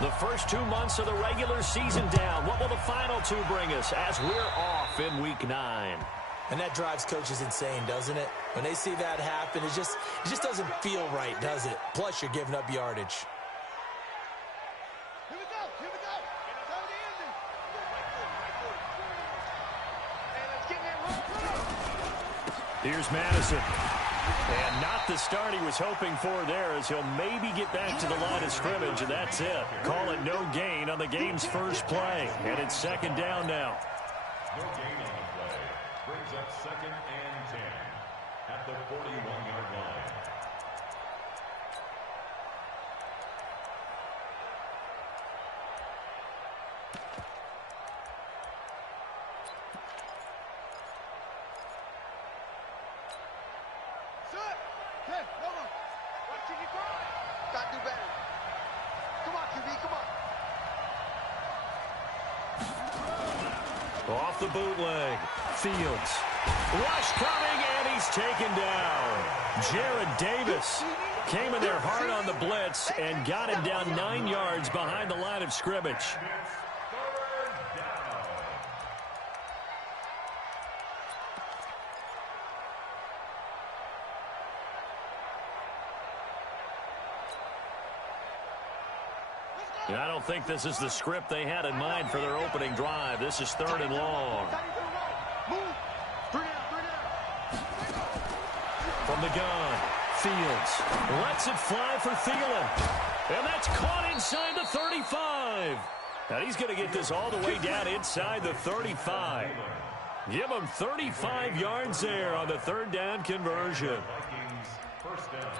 The first 2 months of the regular season down. What will the final two bring us as we're off in Week 9? And that drives coaches insane, doesn't it? When they see that happen, it just doesn't feel right, does it? Plus, you're giving up yardage. Here we go. Here we go. Tell the ending. Hey, let's get in there. Here's Madison. And not the start he was hoping for there, as he'll maybe get back to the line of scrimmage, and that's it. Call it no gain on the game's first play. And it's second down now. No gain on the play. Brings up 2nd and 10 at the 41-yard line. Got to do better. Come on, QB, come on. Off the bootleg. Fields. Rush coming, and he's taken down. Jared Davis came in there hard on the blitz and got him down 9 yards behind the line of scrimmage. I don't think this is the script they had in mind for their opening drive. This is 3rd and long. From the gun, Fields lets it fly for Thielen. And that's caught inside the 35. Now he's going to get this all the way down inside the 35. Give him 35 yards there on the 3rd down conversion. First down.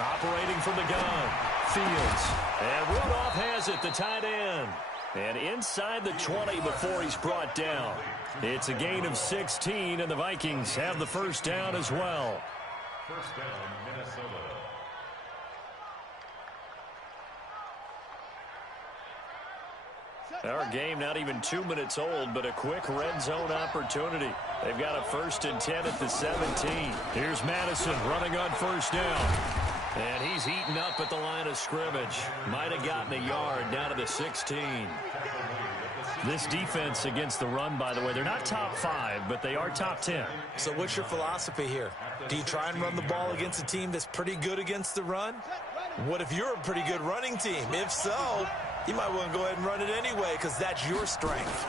Operating from the gun, Fields. And Rudolph has it, the tight end. And inside the 20 before he's brought down. It's a gain of 16, and the Vikings have the first down as well. First down, Minnesota. Our game not even 2 minutes old, but a quick red zone opportunity. They've got a 1st and 10 at the 17. Here's Madison running on first down. And he's eaten up at the line of scrimmage. Might have gotten a yard down to the 16. This defense against the run, by the way, they're not top 5, but they are top 10. So what's your philosophy here? Do you try and run the ball against a team that's pretty good against the run? What if you're a pretty good running team? If so, you might want to go ahead and run it anyway because that's your strength.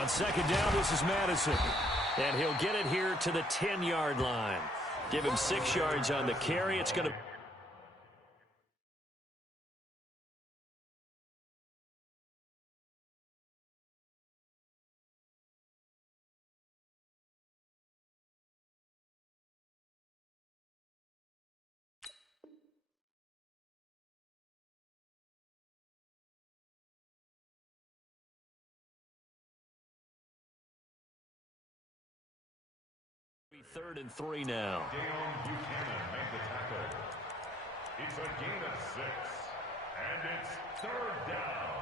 On second down, this is Madison. And he'll get it here to the 10-yard line. Give him 6 yards on the carry. It's going to... be 3rd and 3 now. Deion Buchanan made the tackle. It's a gain of 6, and it's 3rd down.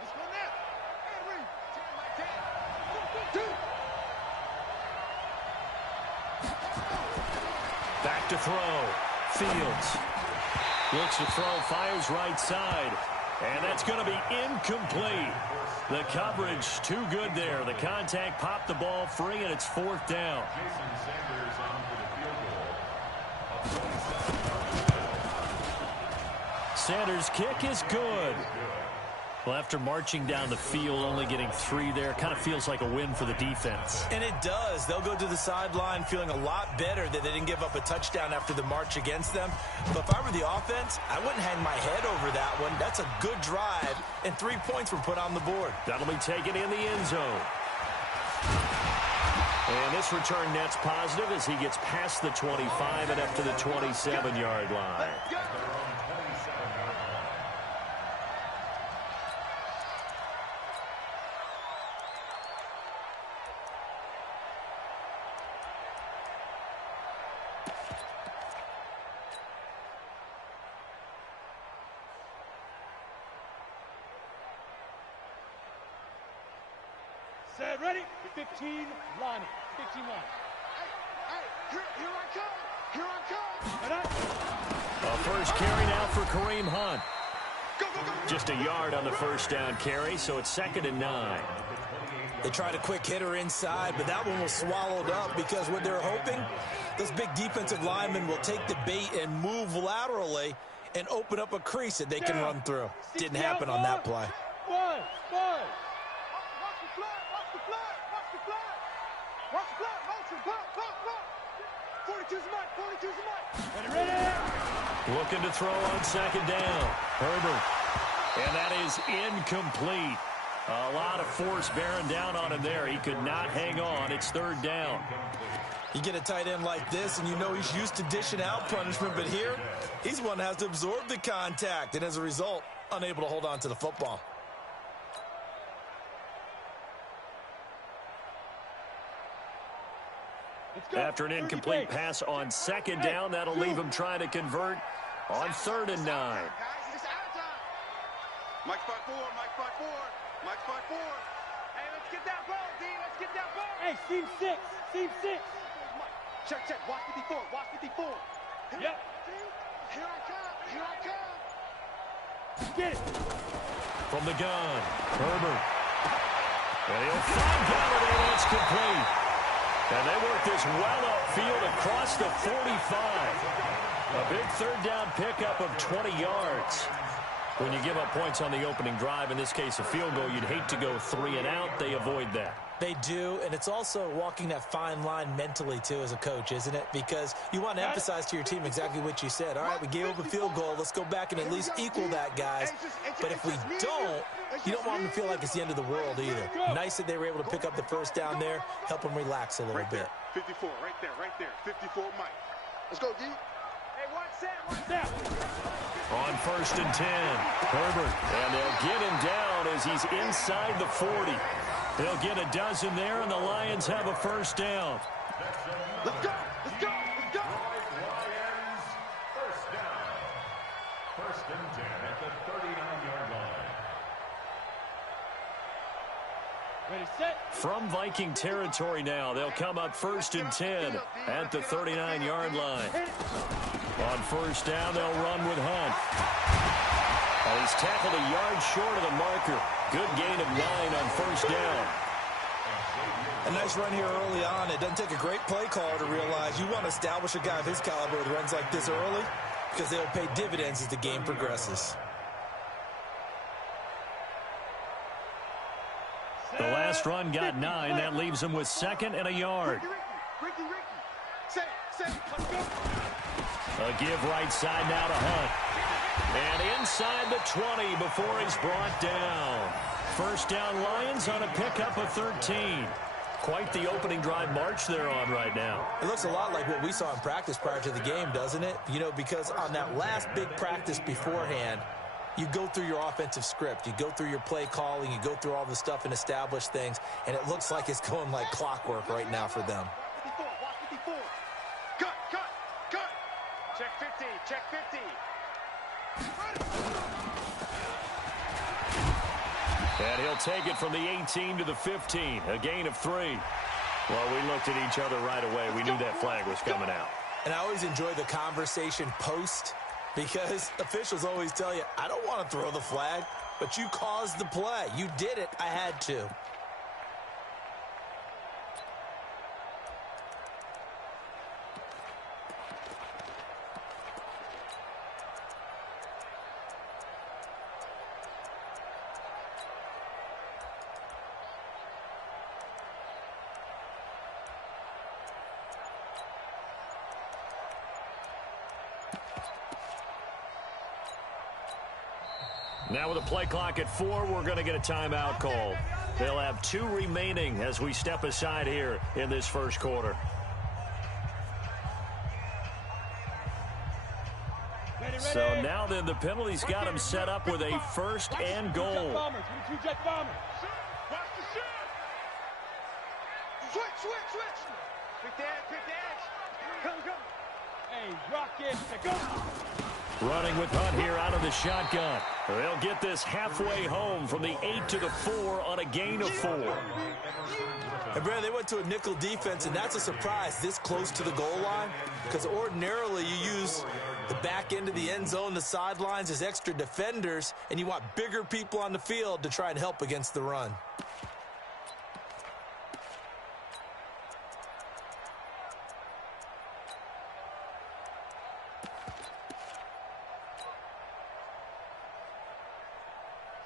Let's go now. Henry. Back to throw. Fields. Looks to throw, fires right side. And that's going to be incomplete. The coverage too good there. The contact popped the ball free, and it's 4th down. Jason Sanders on for the field goal. Sanders' kick is good. Well, after marching down the field, only getting 3 there, kind of feels like a win for the defense. And it does. They'll go to the sideline feeling a lot better that they didn't give up a touchdown after the march against them. But if I were the offense, I wouldn't hang my head over that one. That's a good drive, and 3 points were put on the board. That'll be taken in the end zone. And this return net's positive as he gets past the 25 and up to the 27-yard line. Set, ready? 15 lining. 15 lining. Hey, here I come. Here I come. A first carry now for Kareem Hunt. Just a yard on the first down carry, so it's 2nd and 9. They tried a quick hitter inside, but that one was swallowed up because what they're hoping, this big defensive lineman will take the bait and move laterally and open up a crease that they can run through. Didn't happen on that play. One. Watch the flag. Watch the flag. Watch the flag. Watch the flag. Motion. Block. 42's a mark. 42's a mark. Ready? Looking to throw on 2nd down. Herbert. And that is incomplete. A lot of force bearing down on him there. He could not hang on. It's 3rd down. You get a tight end like this, and you know he's used to dishing out punishment, but here, he's one that has to absorb the contact, and as a result, unable to hold on to the football. After an incomplete pass on 2nd down, that'll leave him trying to convert on 3rd and 9. Guys, it's out of time. Mike 5-4. Mike 5-4. Hey, let's get that ball, D. Let's get that ball. Hey, seam 6. Seam 6. Check. Watch 54. Watch 54. Yep. Here I come. Get it. From the gun, Herbert. And he'll find Galladay, and it's complete. And they work this well upfield across the 45. A big 3rd down pickup of 20 yards. When you give up points on the opening drive, in this case a field goal, you'd hate to go 3 and out. They avoid that. They do, and it's also walking that fine line mentally, too, as a coach, isn't it? Because you want to emphasize to your team exactly what you said. All right, we gave up a field goal. Let's go back and at least equal that, guys. But if we don't, you don't want them to feel like it's the end of the world either. Nice that they were able to pick up the first down there, help them relax a little bit. 54, right there. 54, Mike. Let's go, D. Hey, watch that. On 1st and 10, Herbert. And they'll get him down as he's inside the 40. They'll get a dozen there, and the Lions have a first down. Let's go. Lions, first down. 1st and 10 at the 39-yard line. Ready, set. From Viking territory now, they'll come up 1st and 10 at the 39-yard line. On 1st down, they'll run with Hunt. And he's tackled a yard short of the marker. Good gain of 9 on 1st down. A nice run here early on. It doesn't take a great play caller to realize you want to establish a guy of his caliber with runs like this early because they'll pay dividends as the game progresses. The last run got 9. That leaves him with 2nd and a yard. Ricky. Say it. Let's go. A give right side now to Hunt. And inside the 20 before he's brought down. First down Lions on a pickup of 13. Quite the opening drive march they're on right now. It looks a lot like what we saw in practice prior to the game, doesn't it? You know, because on that last big practice beforehand, you go through your offensive script. You go through your play calling. You go through all the stuff and establish things. And it looks like it's going like clockwork right now for them. 54. Watch 54. Cut. Check 50. And he'll take it from the 18 to the 15. A gain of 3. Well, we looked at each other right away. We knew that flag was coming out. And I always enjoy the conversation post because officials always tell you, I don't want to throw the flag, but you caused the play. You did it. I had to. Now with a play clock at 4, we're going to get a timeout call. They'll have 2 remaining as we step aside here in this first quarter. So now then, the penalty's got him set up with a first and goal. Jet bombers. Watch the shot. Switch. Pick the edge. Come. Hey, rocket. Go. Running with Hunt here out of the shotgun. They'll get this halfway home from the 8 to the 4 on a gain of 4. And Brad, they went to a nickel defense, and that's a surprise this close to the goal line, because ordinarily you use the back end of the end zone, the sidelines as extra defenders, and you want bigger people on the field to try and help against the run.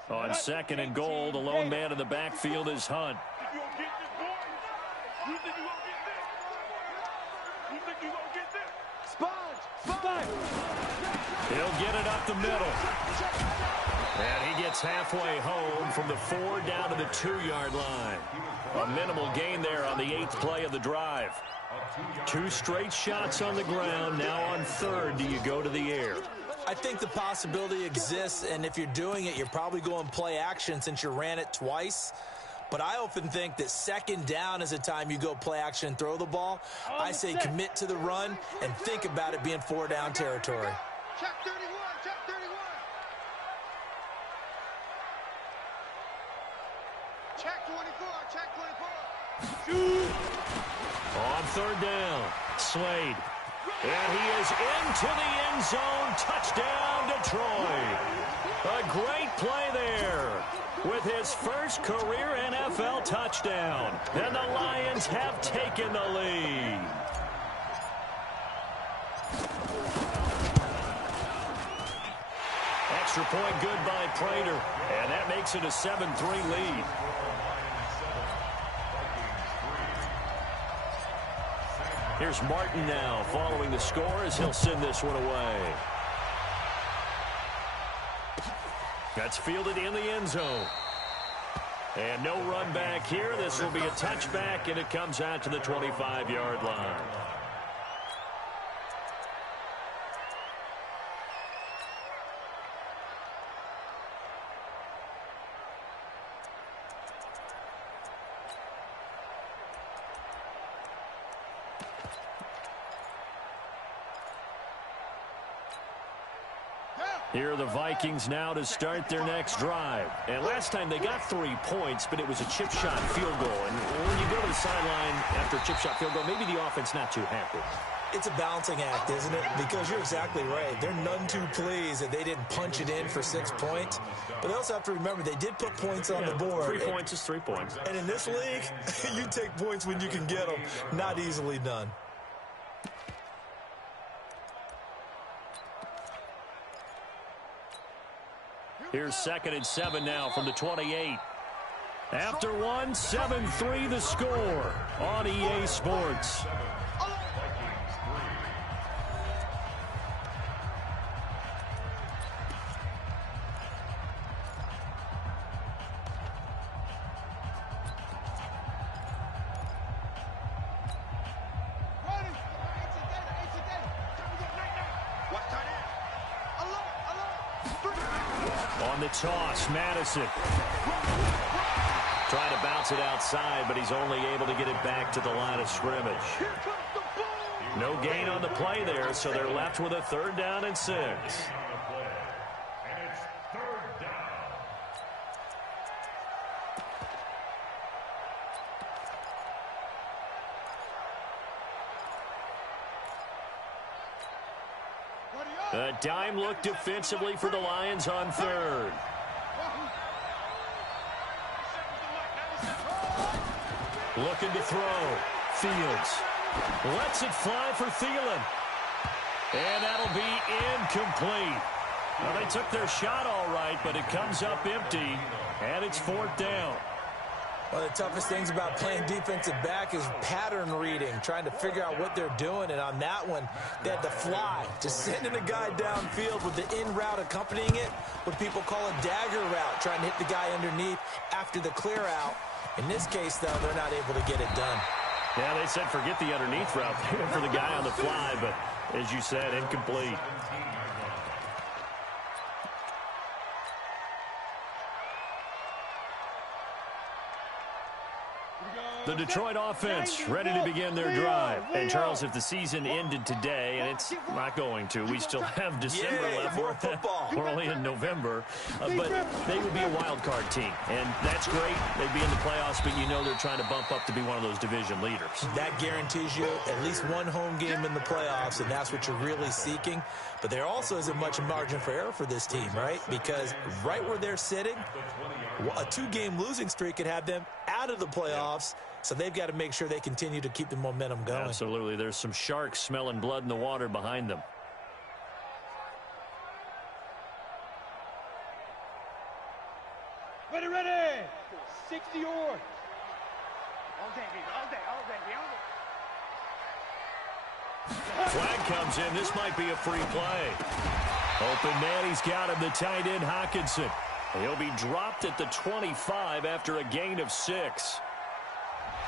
On 2nd and goal, the lone man in the backfield is Hunt. You gonna get this, boy? You think you gonna get this? You think you gonna get this? Sponge! He'll get it up the middle. And he gets halfway home from the 4 down to the 2-yard line. A minimal gain there on the 8th play of the drive. 2 straight shots on the ground. Now on 3rd, do you go to the air? I think the possibility exists, and if you're doing it, you're probably going play action since you ran it twice. But I often think that 2nd down is a time you go play action and throw the ball. I say commit to the run and think about it being 4 down territory. Check 31, check 31. Check 24, check 24. On 3rd down, Slade. And he is into the end zone. Touchdown, Detroit. A great play there with his first career NFL touchdown. And the Lions have taken the lead. Extra point good by Prater. And that makes it a 7-3 lead. Here's Martin now following the score as he'll send this one away. That's fielded in the end zone. And no run back here. This will be a touchback, and it comes out to the 25-yard line. Here are the Vikings now to start their next drive. And last time they got 3 points, but it was a chip shot field goal. And when you go to the sideline after a chip shot field goal, maybe the offense not too happy. It's a balancing act, isn't it? Because you're exactly right. They're none too pleased that they didn't punch it in for 6 points. But they also have to remember they did put points on the board. 3 points is 3 points. And in this league, you take points when you can get them. Not easily done. Here's 2nd and 7 now from the 28. After 1, 7-3 the score on EA Sports. On the toss, Madison. Trying to bounce it outside, but he's only able to get it back to the line of scrimmage. No gain on the play there, so they're left with a 3rd down and 6. And it's 3rd down. A dime look defensively for the Lions on 3rd. Looking to throw. Fields lets it fly for Thielen. And that'll be incomplete. Well, they took their shot all right, but it comes up empty, and it's 4th down. One of the toughest things about playing defensive back is pattern reading, trying to figure out what they're doing. And on that one, they had to fly, just sending a guy downfield with the in route accompanying it, what people call a dagger route, trying to hit the guy underneath after the clear out. In this case, though, they're not able to get it done. Yeah, they said forget the underneath route. They went for the guy on the fly, but as you said, incomplete. The Detroit offense ready to begin their drive. And, Charles, if the season ended today, and it's not going to, we still have December left. More football. We're only in November. But they would be a wild card team. And that's great. They'd be in the playoffs, but you know they're trying to bump up to be one of those division leaders. That guarantees you at least one home game in the playoffs, and that's what you're really seeking. But there also isn't much margin for error for this team, right? Because right where they're sitting, a 2-game losing streak could have them out of the playoffs. So they've got to make sure they continue to keep the momentum going. Absolutely. There's some sharks smelling blood in the water behind them. Ready, ready. 60 yards. All day, baby. All day, all day, all day. Flag comes in. This might be a free play. Open man. He's got him, the tight end, Hockenson. He'll be dropped at the 25 after a gain of 6.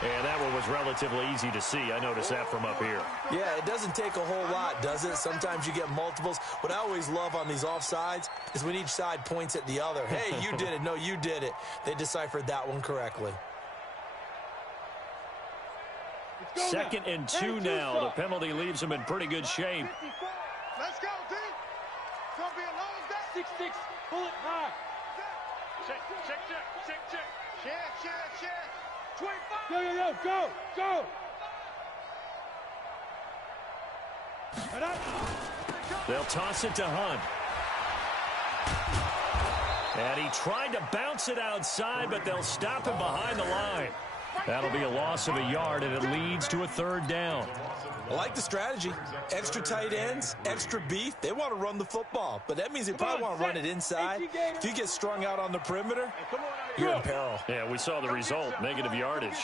And that one was relatively easy to see. I noticed that from up here. Yeah, it doesn't take a whole lot, does it? Sometimes you get multiples. What I always love on these offsides is when each side points at the other. Hey, you did it. No, you did it. They deciphered that one correctly. 2nd and 2 now. The penalty leaves them in pretty good shape. Let's go, D. It's going to be a long day. 6-6, bullet high. Check, check, check, check, check. Check, check, check. 25. Yo, yo, yo, go, go. They'll toss it to Hunt. And he tried to bounce it outside, but they'll stop him behind the line. That'll be a loss of a yard, and it leads to a 3rd down. I like the strategy. Extra tight ends, extra beef. They want to run the football, but that means they probably want to run it inside. If you get strung out on the perimeter, you're in peril. Yeah, we saw the result, negative yardage.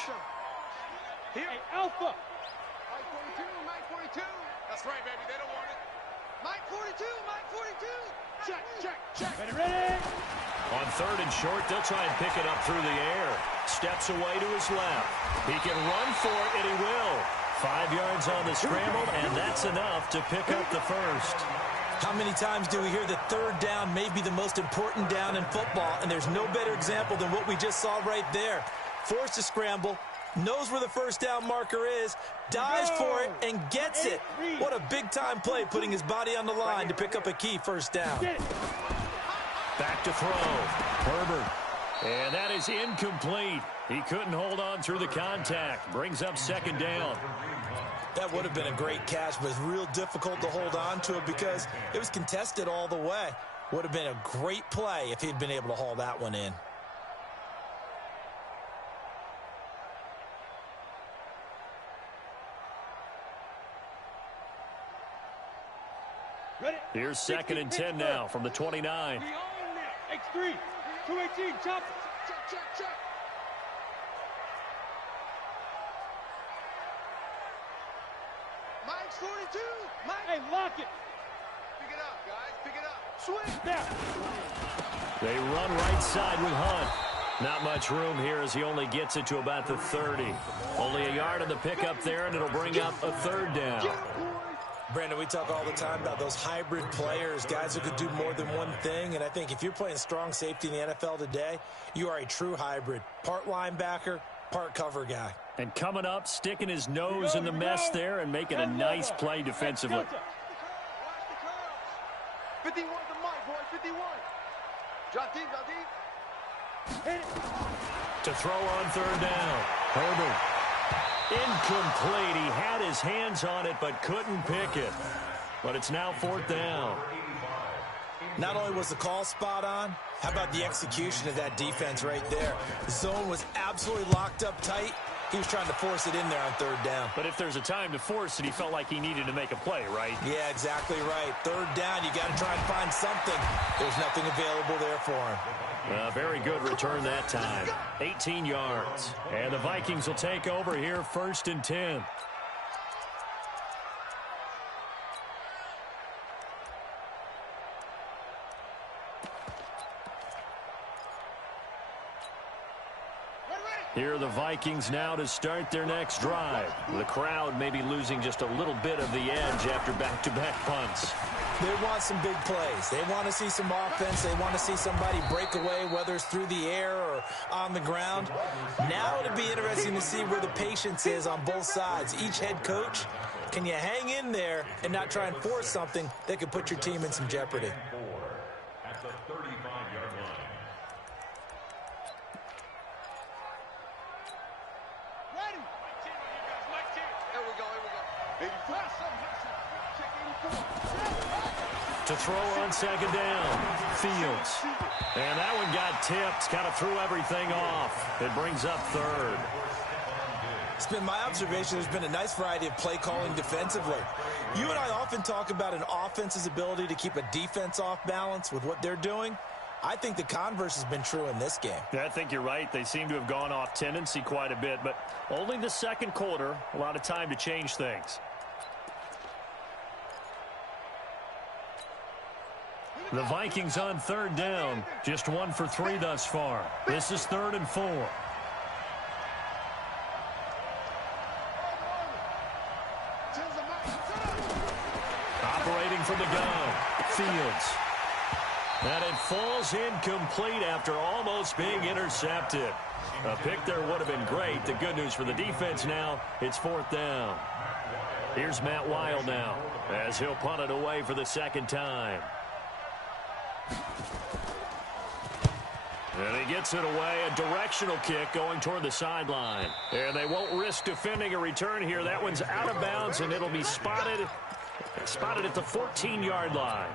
Hey, Alpha. Mike 42, Mike 42. That's right, baby. They don't want it. Mike 42, Mike 42. Check, check, check. Ready, ready. On 3rd and short, they'll try and pick it up through the air. Steps away to his left. He can run for it, and he will. 5 yards on the scramble, and that's enough to pick up the 1st. How many times do we hear that 3rd down may be the most important down in football, and there's no better example than what we just saw right there. Forced to scramble, knows where the 1st down marker is, dives for it, and gets it. What a big-time play, putting his body on the line to pick up a key 1st down. Back to throw. Herbert. And that is incomplete. He couldn't hold on through the contact. Brings up 2nd down. That would have been a great catch, but it's real difficult to hold on to it because it was contested all the way. Would have been a great play if he'd been able to haul that one in. Ready. Here's 2nd and 10 now from the 29. X3, 218, chop. Check, check, check. Mike's 42. Mike. Hey, lock it. Pick it up, guys. Pick it up. Swing. There. They run right side with Hunt. Not much room here as he only gets it to about the 30. Only a yard on the pickup there, and it'll bring up a 3rd down. Brandon, we talk all the time about those hybrid players, guys who could do more than one thing, and I think if you're playing strong safety in the NFL today, you are a true hybrid. Part linebacker, part cover guy. And coming up, sticking his nose in the mess there and making a nice play defensively. Watch the curls. 51 to Mike, boy. 51. Drop deep, drop deep. Hit it. To throw on 3rd down. Herbert. Incomplete. He had his hands on it but couldn't pick it. But it's now 4th down. Not only was the call spot on, how about the execution of that defense right there? The zone was absolutely locked up tight. He was trying to force it in there on 3rd down. But if there's a time to force it, he felt like he needed to make a play, right? Yeah, exactly right. 3rd down, you got to try and find something. There's nothing available there for him. Very good return that time. 18 yards. And the Vikings will take over here 1st and 10. Here are the Vikings now to start their next drive. The crowd may be losing just a little bit of the edge after back-to-back punts. They want some big plays. They want to see some offense. They want to see somebody break away, whether it's through the air or on the ground. Now it'll be interesting to see where the patience is on both sides. Each head coach, can you hang in there and not try and force something that could put your team in some jeopardy? At the 35-yard line. Ready? Here we go. 84. Check 84. To throw on second down, Fields. And that one got tipped, kind of threw everything off. It brings up third. It's been my observation there's been a nice variety of play calling defensively. You and I often talk about an offense's ability to keep a defense off balance with what they're doing. I think the converse has been true in this game. Yeah, I think you're right. They seem to have gone off tendency quite a bit, but only the second quarter, a lot of time to change things. The Vikings on third down, just 1 for 3 thus far. This is 3rd and 4. Operating from the gun, Fields. And it falls incomplete after almost being intercepted. A pick there would have been great. The good news for the defense now, it's 4th down. Here's M.I.A now, as he'll punt it away for the second time. And he gets it away, a directional kick going toward the sideline. And they won't risk defending a return here. That one's out of bounds, and it'll be spotted at the 14-yard line.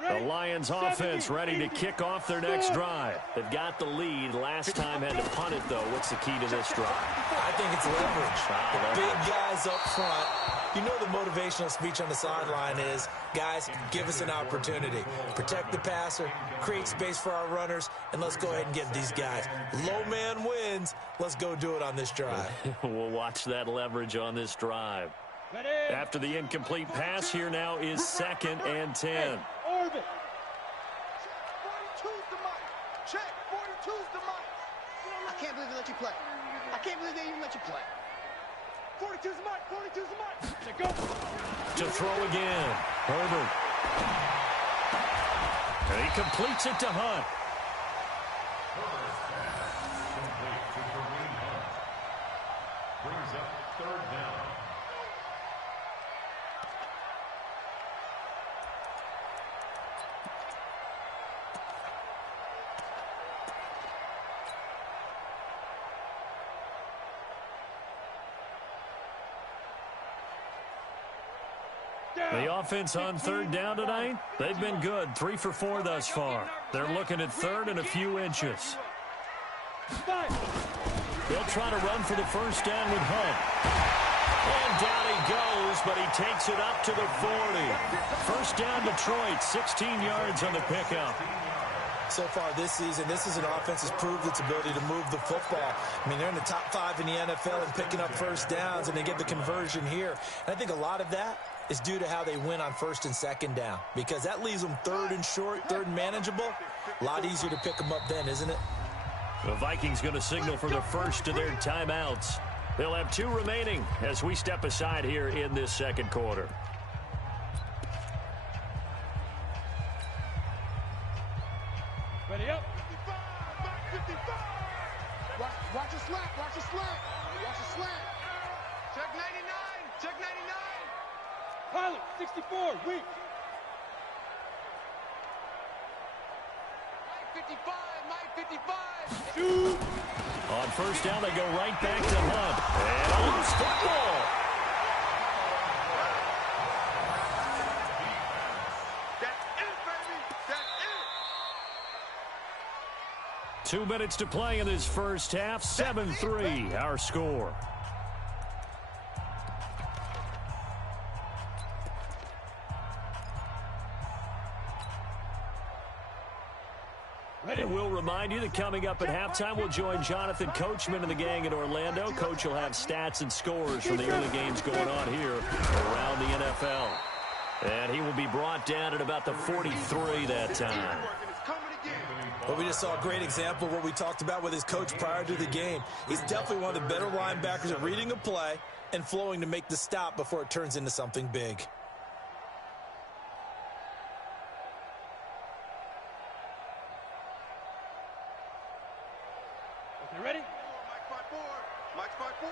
The Lions offense ready to kick off their next drive. They've got the lead. Last time had to punt it, though. What's the key to this drive? I think it's leverage. The big guys up front. You know the motivational speech on the sideline is, guys, give us an opportunity. Protect the passer, create space for our runners, and let's go ahead and get these guys. Low man wins. Let's go do it on this drive. We'll watch that leverage on this drive. After the incomplete pass, here now is 2nd and 10. Orbit. 42's the mic. Check. 42's the mic. I can't believe they let you play. I can't believe they even let you play. 42's the mic. 42's the mic. Check, go. To throw again. Herbert. And he completes it to Hunt. Complete to Kareem Hunt. Brings up 3rd down. The offense on 3rd down tonight, they've been good. 3 for 4 thus far. They're looking at 3rd and a few inches. They'll try to run for the first down with Hunt. And down he goes, but he takes it up to the 40. First down Detroit, 16 yards on the pickup. So far this season, this is an offense that's proved its ability to move the football. I mean, they're in the top 5 in the NFL and picking up first downs, and they get the conversion here. And I think a lot of that is due to how they win on 1st and 2nd down, because that leaves them 3rd and short, 3rd and manageable. A lot easier to pick them up then, isn't it? The Vikings going to signal for the first of their timeouts. They'll have 2 remaining as we step aside here in this second quarter. Ready up. 55. Watch a slant. Watch a slant. Watch a slant. Check 99. Check 99. Pilot, 64, weak. 55. Mike 55. Shoot. On first down, they go right back to Hunt. And a loose football. That's it, baby. That's it. 2 minutes to play in this first half. 7-3, our score. And we'll remind you that coming up at halftime, we'll join Jonathan Coachman and the gang in Orlando. Coach will have stats and scores from the early games going on here around the NFL. And he will be brought down at about the 43 that time. Well, we just saw a great example of what we talked about with his coach prior to the game. He's definitely one of the better linebackers at reading a play and flowing to make the stop before it turns into something big. You ready? Mike 5-4. Mike 5-4.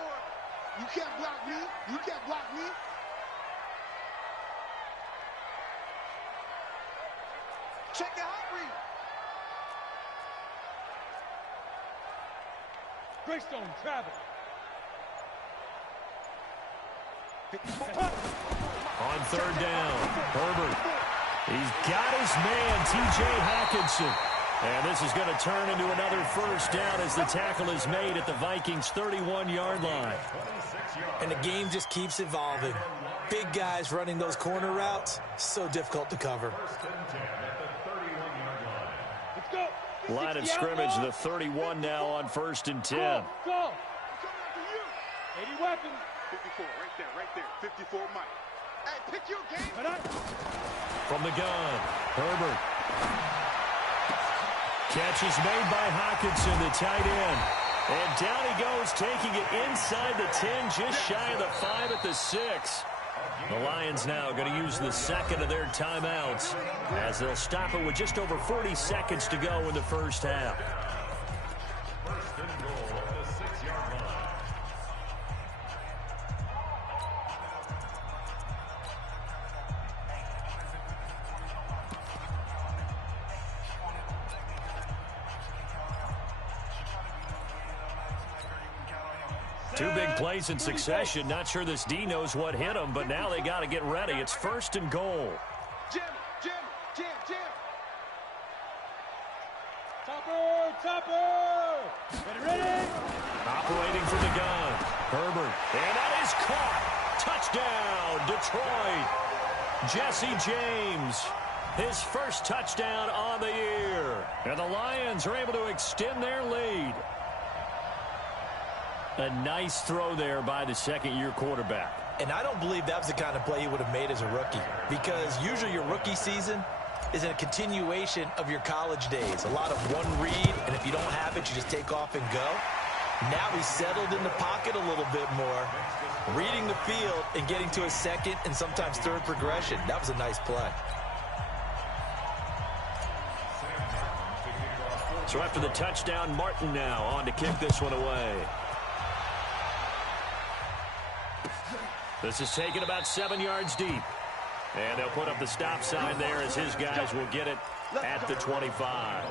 You can't block me. You can't block me. Check your hot read. Greystone travel. On third down, Herbert. He's got his man, T.J. Hawkinson. And this is going to turn into another first down as the tackle is made at the Vikings' 31-yard line. And the game just keeps evolving. Big guys running those corner routes, so difficult to cover. Let's go. Line of scrimmage, the 31 now on 1st and 10. Go. 80 weapons. 54, right there. 54, Mike. Hey, pick your game. From the gun, Herbert. Catch is made by Hawkinson, the tight end. And down he goes, taking it inside the 10, just shy of the 5 at the 6. The Lions now going to use the second of their timeouts as they'll stop it with just over 40 seconds to go in the first half. First and goal at the 6-yard line. Two big plays in succession. Not sure this D knows what hit him, but now they got to get ready. It's 1st and goal. Jam. Topper. Ready. Operating from the gun, Herbert. And that is caught. Touchdown, Detroit. Jesse James, his first touchdown on the year. And the Lions are able to extend their lead. A nice throw there by the second-year quarterback. And I don't believe that was the kind of play he would have made as a rookie, because usually your rookie season is a continuation of your college days. A lot of one read, and if you don't have it, you just take off and go. Now he's settled in the pocket a little bit more, reading the field and getting to a second and sometimes third progression. That was a nice play. So after the touchdown, Martin now on to kick this one away. This is taken about 7 yards deep. And they'll put up the stop sign there as his guys will get it at the 25.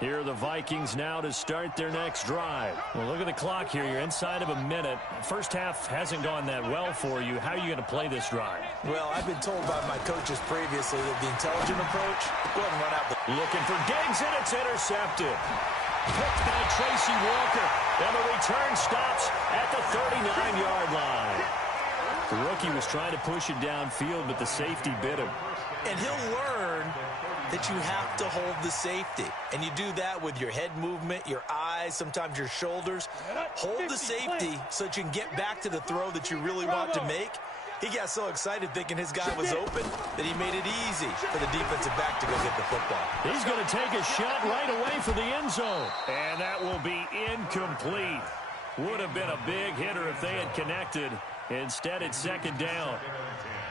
Here are the Vikings now to start their next drive. Well, look at the clock here. You're inside of a minute. First half hasn't gone that well for you. How are you going to play this drive? Well, I've been told by my coaches previously that the intelligent approach, go ahead and run out the... Looking for Diggs, and it's intercepted. Picked by Tracy Walker. And the return stops at the 39-yard line. The rookie was trying to push it downfield, but the safety bit him. And he'll learn that you have to hold the safety. And you do that with your head movement, your eyes, sometimes your shoulders. Hold the safety so that you can get back to the throw that you really want to make. He got so excited thinking his guy was open that he made it easy for the defensive back to go get the football. He's going to take a shot right away for the end zone. And that will be incomplete. Would have been a big hitter if they had connected. Instead, it's second down.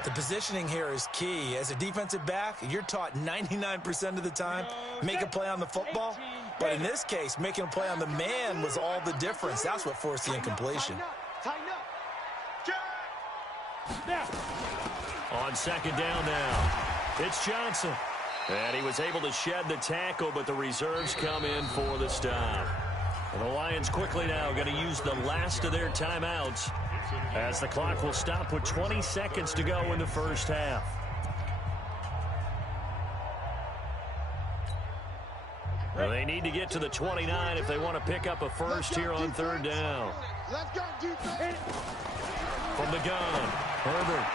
The positioning here is key. As a defensive back, you're taught 99% of the time, make a play on the football. But in this case, making a play on the man was all the difference. That's what forced the incompletion. On second down now, it's Johnson. And he was able to shed the tackle, but the reserves come in for the stop. And the Lions quickly now going to use the last of their timeouts as the clock will stop with 20 seconds to go in the first half. Well, they need to get to the 29 if they want to pick up a first here on third down. Let's go, defense. From the gun, Herbert.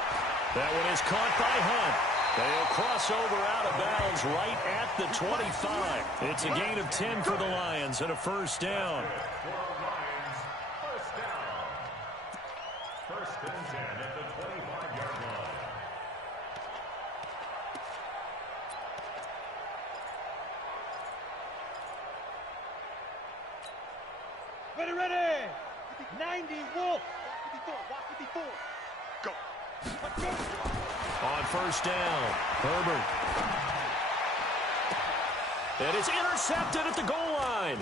That one is caught by Hunt. They'll cross over out of bounds right at the 25. It's a gain of 10 for the Lions and a first down. First and 10 at the 25-yard line. Ready. 90, Wolf. Watch 54. Go. On first down, Herbert. It is intercepted at the goal line.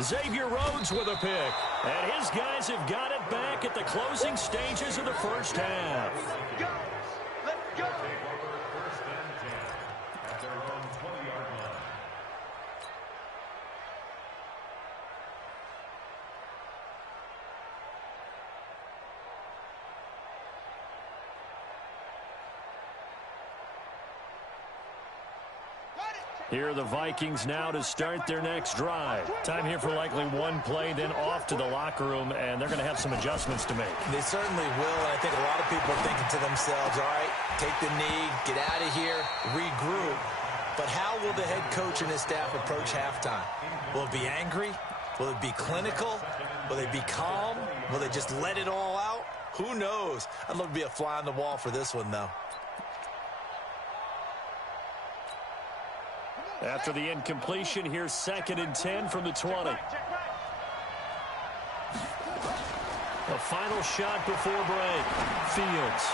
Xavier Rhodes with a pick. And his guys have got it back at the closing stages of the first half. Go. Let's go. Take over first and 10 at their own 20-yard line. Here are the Vikings now to start their next drive. Time here for likely one play, then off to the locker room, and they're going to have some adjustments to make. They certainly will, and I think a lot of people are thinking to themselves, all right, take the knee, get out of here, regroup. But how will the head coach and his staff approach halftime? Will it be angry? Will it be clinical? Will they be calm? Will they just let it all out? Who knows? I'd love to be a fly on the wall for this one, though. After the incompletion, here's 2nd and 10 from the 20. A final shot before break. Fields.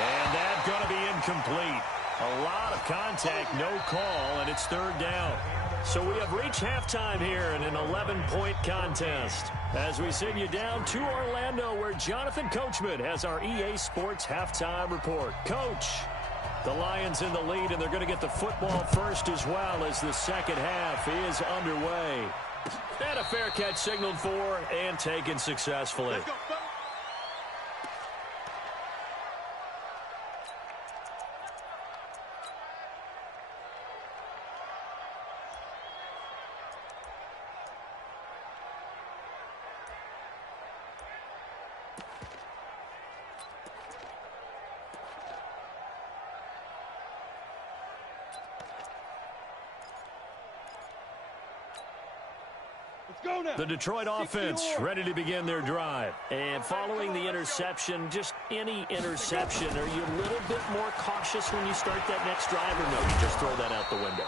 And that's going to be incomplete. A lot of contact, no call, and it's third down. So we have reached halftime here in an 11-point contest. As we send you down to Orlando, where Jonathan Coachman has our EA Sports halftime report. Coach. The Lions in the lead, and they're going to get the football first as well as the second half is underway. And a fair catch signaled for and taken successfully. Let's go, fellas. Go now. The Detroit offense ready to begin their drive. And following the interception, just any interception, are you a little bit more cautious when you start that next drive, or no, you just throw that out the window?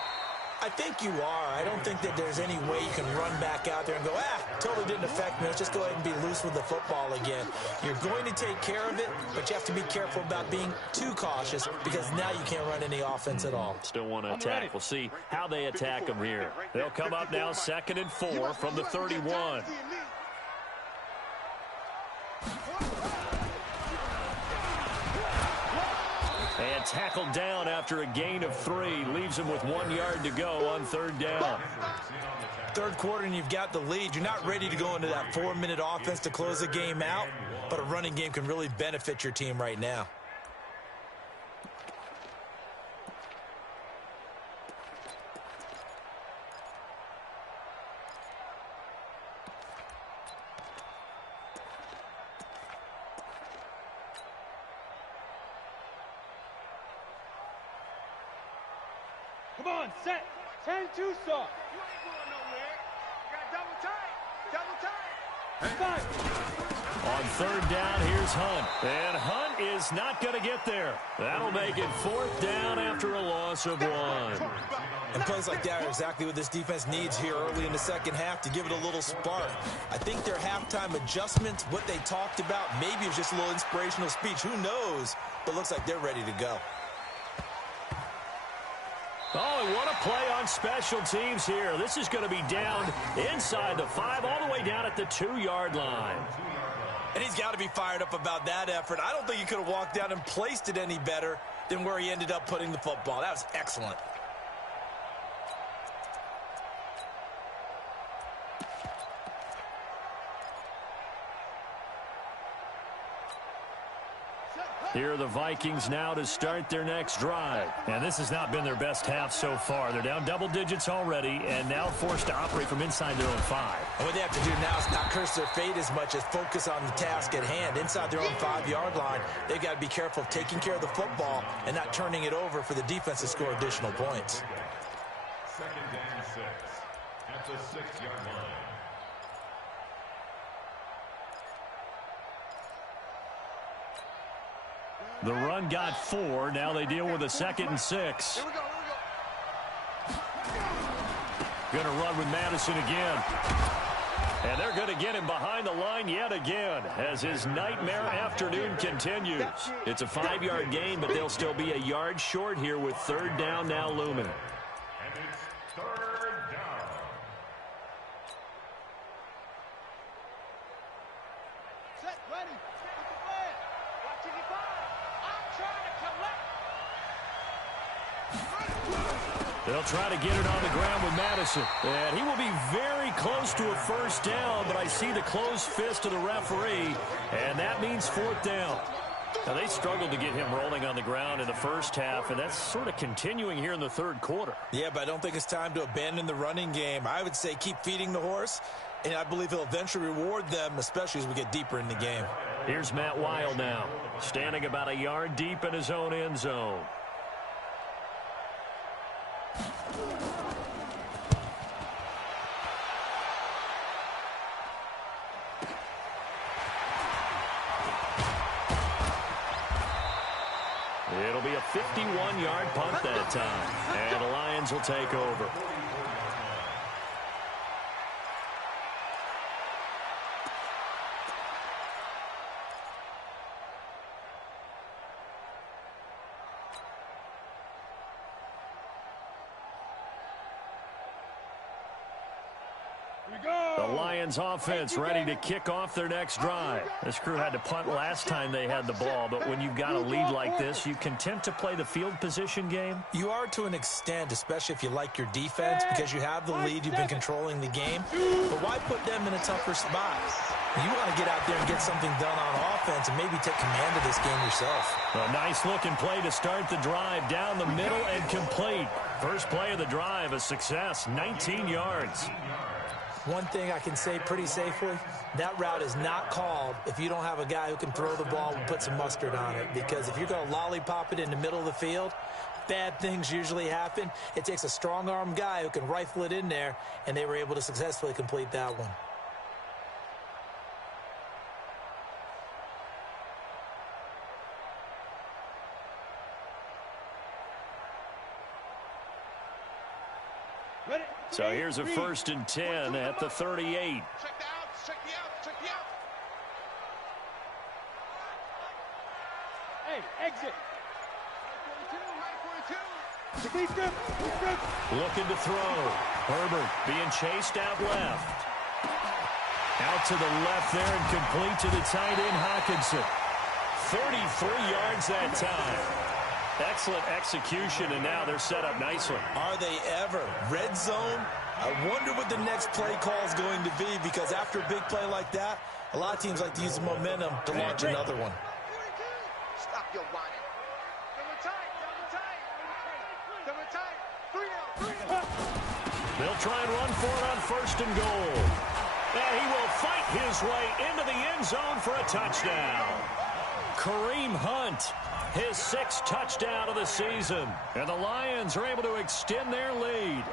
I think you are. I don't think that there's any way you can run back out there and go, totally didn't affect me. Let's just go ahead and be loose with the football again. You're going to take care of it, but you have to be careful about being too cautious because now you can't run any offense at all. Still want to attack. We'll see how they attack them here. They'll come up now 2nd and 4 from the 31. And tackled down after a gain of 3. Leaves him with 1 yard to go on third down. Third quarter and you've got the lead. You're not ready to go into that 4-minute offense to close the game out, but a running game can really benefit your team right now. Come on, set. 10-2 soft. You ain't going nowhere. You got double tight. Double tight. Five. On third down, here's Hunt. And Hunt is not going to get there. That'll make it 4th down after a loss of 1. And plays like that are exactly what this defense needs here early in the second half to give it a little spark. I think their halftime adjustments, what they talked about, maybe it was just a little inspirational speech. Who knows? But looks like they're ready to go. Oh, and what a play on special teams here. This is going to be down inside the 5, all the way down at the 2-yard line. And he's got to be fired up about that effort. I don't think he could have walked down and placed it any better than where he ended up putting the football. That was excellent. Here are the Vikings now to start their next drive. And this has not been their best half so far. They're down double digits already and now forced to operate from inside their own 5. And what they have to do now is not curse their fate as much as focus on the task at hand. Inside their own 5-yard line, they've got to be careful of taking care of the football and not turning it over for the defense to score additional points. 2nd and 6 at the 6-yard line. The run got 4. Now they deal with a 2nd and 6. Here we go. Going to run with Madison again. And they're going to get him behind the line yet again as his nightmare afternoon continues. It's a 5-yard gain, but they'll still be a yard short here with 3rd down now looming. And it's 3rd down. Set, ready. With the flag. Watching it fire. I'm trying to collect. They'll try to get it on the ground with Madison. And he will be very close to a 1st down, but I see the closed fist of the referee, and that means 4th down. Now, they struggled to get him rolling on the ground in the first half, and that's sort of continuing here in the 3rd quarter. Yeah, but I don't think it's time to abandon the running game. I would say keep feeding the horse, and I believe he'll eventually reward them, especially as we get deeper in the game. Here's Matt Weil now, standing about a yard deep in his own end zone. It'll be a 51-yard punt that time, and the Lions will take over. The Lions offense ready to kick off their next drive. This crew had to punt last time they had the ball, but when you've got a lead like this, you content to play the field position game? You are to an extent, especially if you like your defense, because you have the lead, you've been controlling the game. But why put them in a tougher spot? You want to get out there and get something done on offense and maybe take command of this game yourself. A nice-looking play to start the drive down the middle and complete. First play of the drive, a success, 19 yards. One thing I can say pretty safely, that route is not called if you don't have a guy who can throw the ball and put some mustard on it. Because if you're going to lollipop it in the middle of the field, bad things usually happen. It takes a strong-arm guy who can rifle it in there, and they were able to successfully complete that one. So here's a 1st and 10 at the 38. Check the outs, check the outs, check the outs. Hey, exit. 42, 42. Looking to throw. Herbert being chased out left. Out to the left there and complete to the tight end Hawkinson. 33 yards that time. Excellent execution, and now they're set up nicely. Are they ever? Red zone? I wonder what the next play call is going to be, because after a big play like that, a lot of teams like to use the momentum to launch another one. 42. Stop your whining. Double tight, double tight. Double tight. 3 out. They'll try and run for it on 1st and goal. And he will fight his way into the end zone for a touchdown. Kareem Hunt, his 6th touchdown of the season. And the Lions are able to extend their lead.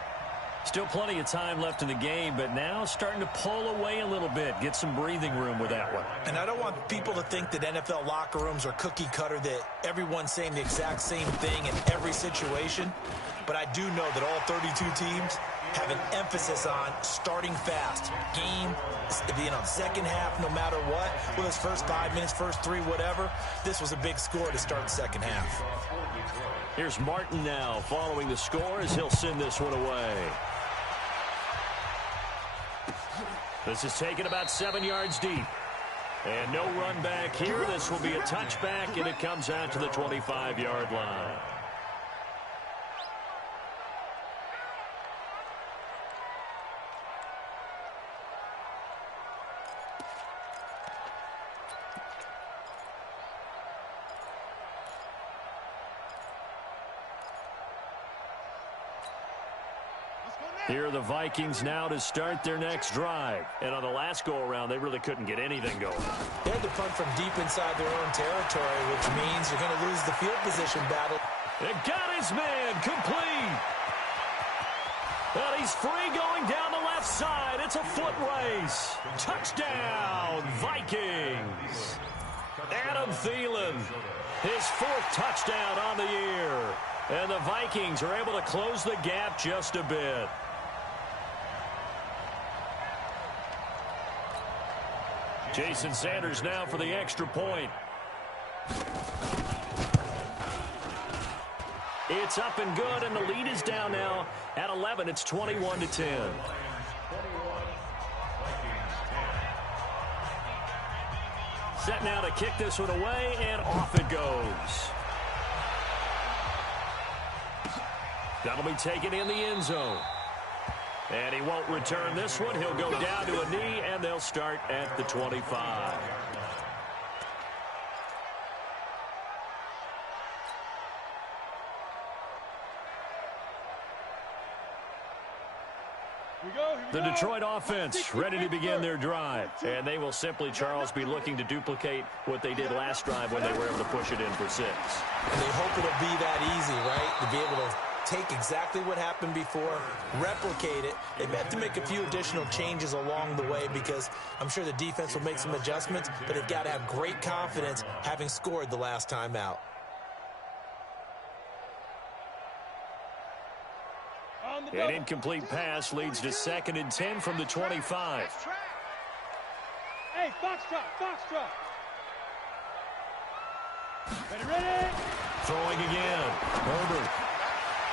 Still plenty of time left in the game, but now starting to pull away a little bit. Get some breathing room with that one. And I don't want people to think that NFL locker rooms are cookie cutter, that everyone's saying the exact same thing in every situation. But I do know that all 32 teams have an emphasis on starting fast. Game, second half, no matter what. Whether it's first 5 minutes, first 3, whatever. This was a big score to start the second half. Here's Martin now following the score as he'll send this one away. This is taken about 7 yards deep. And no run back here. This will be a touchback, and it comes out to the 25-yard line. Here are the Vikings now to start their next drive. And on the last go-around, they really couldn't get anything going. They had to punt from deep inside their own territory, which means you're going to lose the field position battle. It got his man complete. And he's free going down the left side. It's a foot race. Touchdown, Vikings. Adam Thielen, his 4th touchdown on the year. And the Vikings are able to close the gap just a bit. Jason Sanders now for the extra point. It's up and good, and the lead is down now at 11. It's 21-10. Set now to kick this one away, and off it goes. That'll be taken in the end zone. And he won't return this one. He'll go down to a knee, and they'll start at the 25. The Detroit offense ready to begin their drive. And they will simply, Charles, be looking to duplicate what they did last drive when they were able to push it in for 6. And they hope it'll be that easy, right? To be able to take exactly what happened before, replicate it. They may have to make a few additional changes along the way because I'm sure the defense will make some adjustments, but they've got to have great confidence having scored the last time out. An incomplete pass leads to 2nd and 10 from the 25. Hey, foxtrot, foxtrot. Ready. Throwing again. Herbert.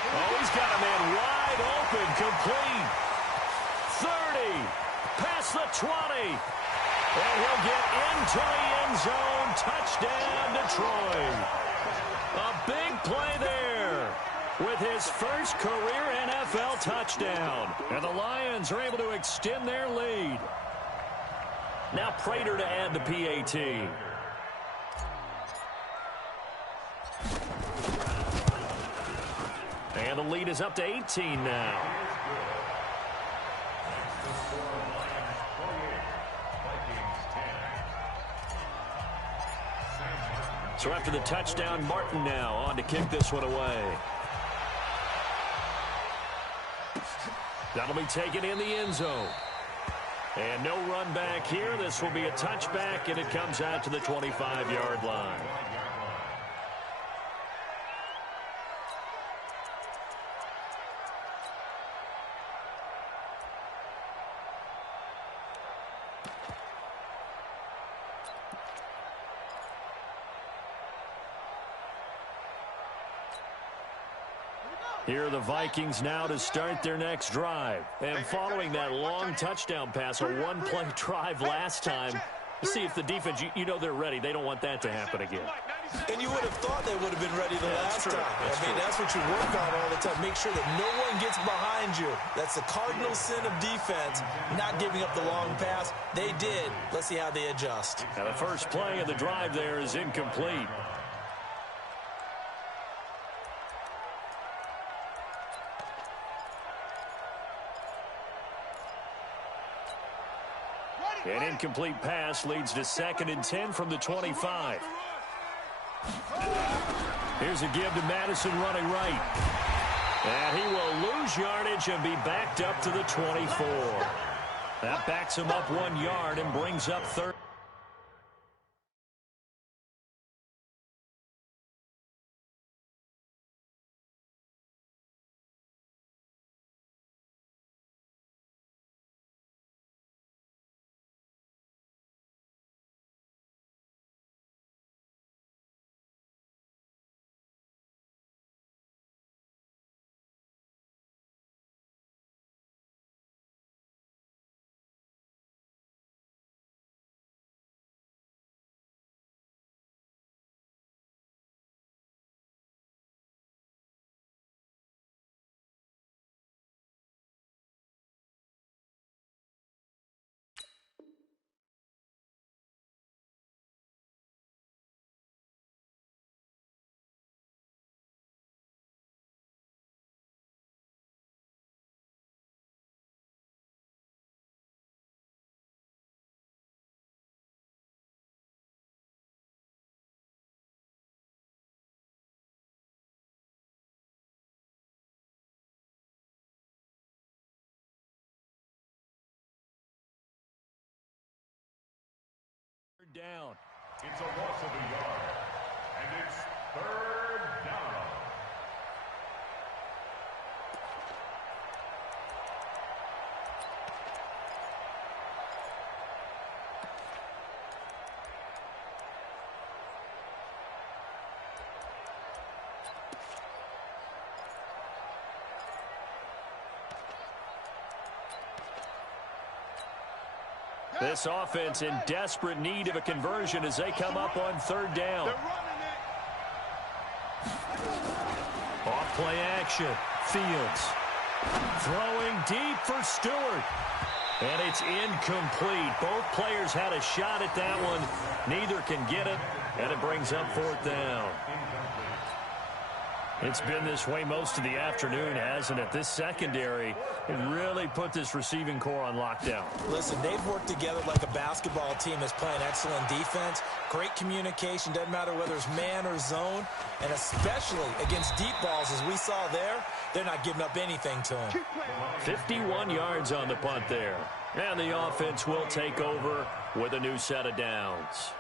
Oh, he's got a man wide open, complete. 30, past the 20. And he'll get into the end zone. Touchdown, Detroit. A big play there with his first career NFL touchdown. And the Lions are able to extend their lead. Now Prater to add the PAT. And the lead is up to 18 now. So after the touchdown, Martin now on to kick this one away. That'll be taken in the end zone. And no run back here. This will be a touchback, and it comes out to the 25-yard line. Here are the Vikings now to start their next drive. And following that long touchdown pass, a one-play drive last time, to see if the defense, you know they're ready. They don't want that to happen again. And you would have thought they would have been ready the last time. That's what you work on all the time. Make sure that no one gets behind you. That's the cardinal sin of defense, not giving up the long pass. They did. Let's see how they adjust. Now the first play of the drive there is incomplete. An incomplete pass leads to 2nd and 10 from the 25. Here's a give to Madison running right. And he will lose yardage and be backed up to the 24. That backs him up 1 yard and brings up 3rd. third down. It's a loss of a yard, and it's third down. This offense in desperate need of a conversion as they come up on third down. Off play action. Fields throwing deep for Stewart. And it's incomplete. Both players had a shot at that one. Neither can get it, and it brings up fourth down. It's been this way most of the afternoon, hasn't it? This secondary really put this receiving core on lockdown. Listen, they've worked together like a basketball team that's playing excellent defense. Great communication, doesn't matter whether it's man or zone. And especially against deep balls, as we saw there, they're not giving up anything to them. 51 yards on the punt there. And the offense will take over with a new set of downs.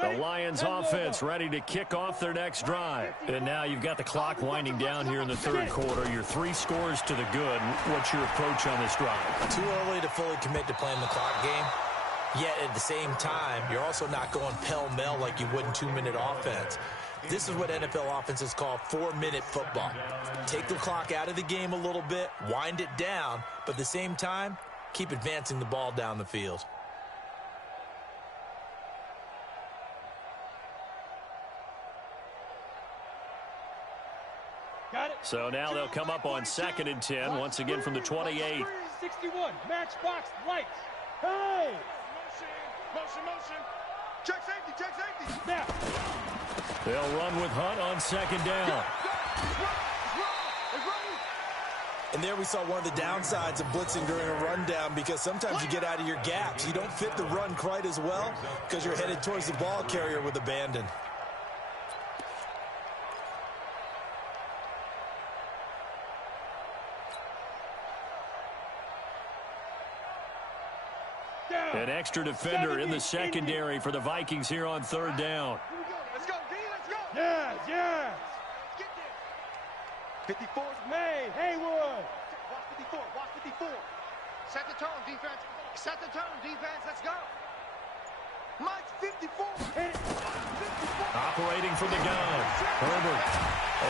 The Lions offense ready to kick off their next drive. And now you've got the clock winding down here in the third quarter. Your 3 scores to the good. What's your approach on this drive? Too early to fully commit to playing the clock game. Yet at the same time, you're also not going pell-mell like you would in 2-minute offense. This is what NFL offenses call 4-minute football. Take the clock out of the game a little bit, wind it down, but at the same time, keep advancing the ball down the field. So now they'll come up on 2nd and 10, once again from the 28. 61, matchbox, lights. Hey! Motion. Check safety. Now. They'll run with Hunt on 2nd down. And there we saw one of the downsides of blitzing during a rundown, because sometimes you get out of your gaps. You don't fit the run quite as well because you're headed towards the ball carrier with abandon. An extra defender in the secondary for the Vikings here on 3rd down. Let's go, D, let's go. Yes. Get there. 54. May, Haywood. Watch 54. Set the tone, defense. Let's go. Mike's 54. Operating from the gun. Herbert.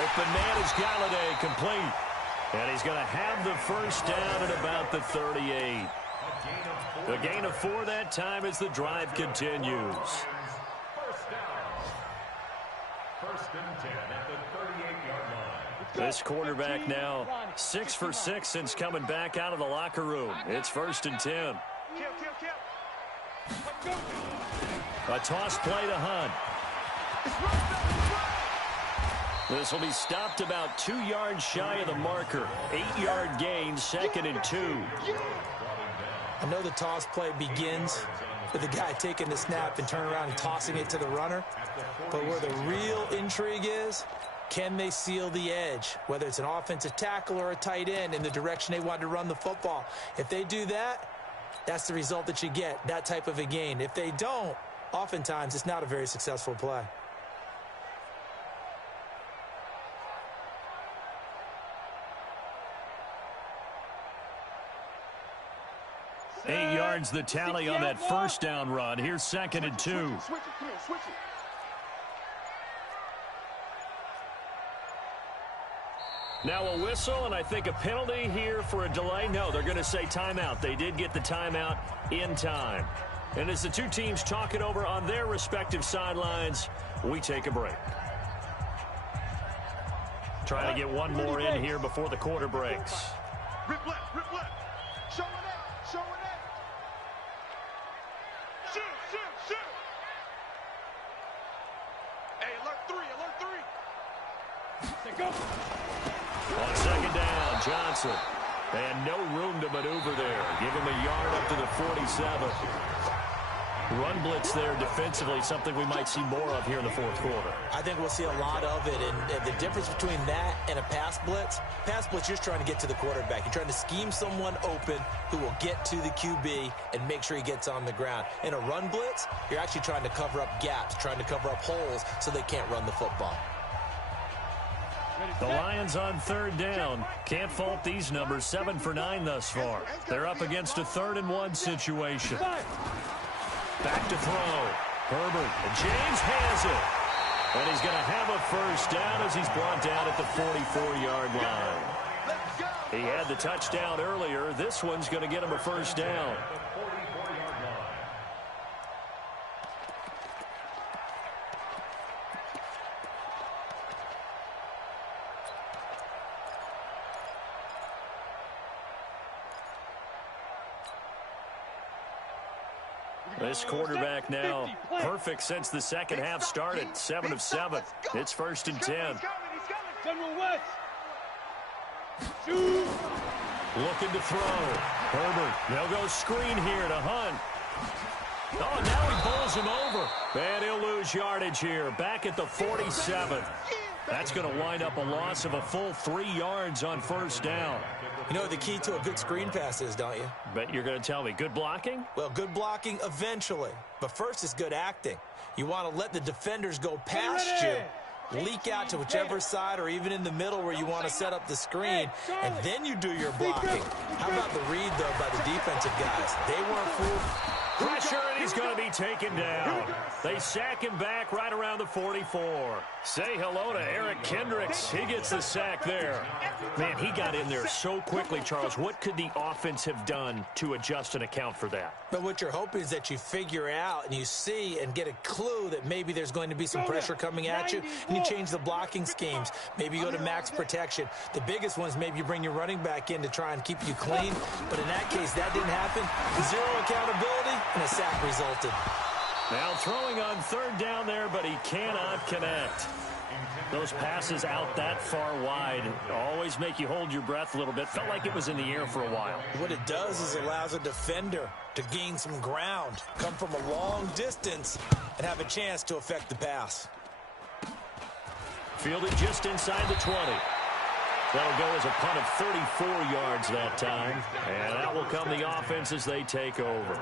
Open man is Galladay, complete. And he's going to have the first down at about the 38. A gain of 4 that time as the drive continues. First down. 1st and 10 at the 38-yard line. This quarterback now 6 for 6 since coming back out of the locker room. It's 1st and 10. A toss play to Hunt. This will be stopped about 2 yards shy of the marker. 8-yard gain, 2nd and 2. I know the toss play begins with the guy taking the snap and turning around and tossing it to the runner. But where the real intrigue is, can they seal the edge, whether it's an offensive tackle or a tight end, in the direction they want to run the football? If they do that, that's the result that you get, that type of a gain. If they don't, oftentimes it's not a very successful play. Eight yards the tally on that first down run. Here's 2nd and 2. Switch it. Now a whistle, and I think a penalty here for a delay. No, they're going to say timeout. They did get the timeout in time. And as the two teams talk it over on their respective sidelines, we take a break. Trying to get one more in here before the quarter breaks. Rip left. Show it out. Shoot. Hey, alert 3. On second down, Johnson. And no room to maneuver there. Give him a yard up to the 47. Run blitz there defensively, something we might see more of here in the fourth quarter. I think we'll see a lot of it, and the difference between that and a pass blitz, you're just trying to get to the quarterback. You're trying to scheme someone open who will get to the QB and make sure he gets on the ground. In a run blitz, you're actually trying to cover up gaps, trying to cover up holes so they can't run the football. The Lions on third down. Can't fault these numbers, 7 for 9 thus far. They're up against a 3rd and 1 situation. Back to throw. Herbert. And James has it. And he's going to have a first down as he's brought down at the 44-yard line. He had the touchdown earlier. This one's going to get him a first down. This quarterback now perfect since the second half started. 7 of 7. It's 1st and 10. Looking to throw. Herbert. They'll go screen here to Hunt. Oh, now he bowls him over. And he'll lose yardage here. Back at the 47. That's going to wind up a loss of a full 3 yards on first down. You know what the key to a good screen pass is, don't you? Bet you're going to tell me. Good blocking? Well, good blocking eventually. But first is good acting. You want to let the defenders go past you, leak out to whichever side or even in the middle where you want to set up the screen, and then you do your blocking. How about the read, though, by the defensive guys? They weren't fooled. Pressure, and he's going to be taken down. They sack him back right around the 44. Say hello to Eric Kendricks. He gets the sack there. Man, he got in there so quickly, Charles. What could the offense have done to adjust and account for that? But what you're hoping is that you figure out and you see and get a clue that maybe there's going to be some pressure coming at you, and you change the blocking schemes. Maybe you go to max protection. The biggest one is maybe you bring your running back in to try and keep you clean. But in that case, that didn't happen. 0 accountability, and a sack resulted. Now throwing on third down there, but he cannot connect. Those passes out that far wide always make you hold your breath a little bit. Felt like it was in the air for a while. What it does is allows a defender to gain some ground, come from a long distance, and have a chance to affect the pass. Fielded just inside the 20. That'll go as a punt of 34 yards that time. And that will come the offense as they take over.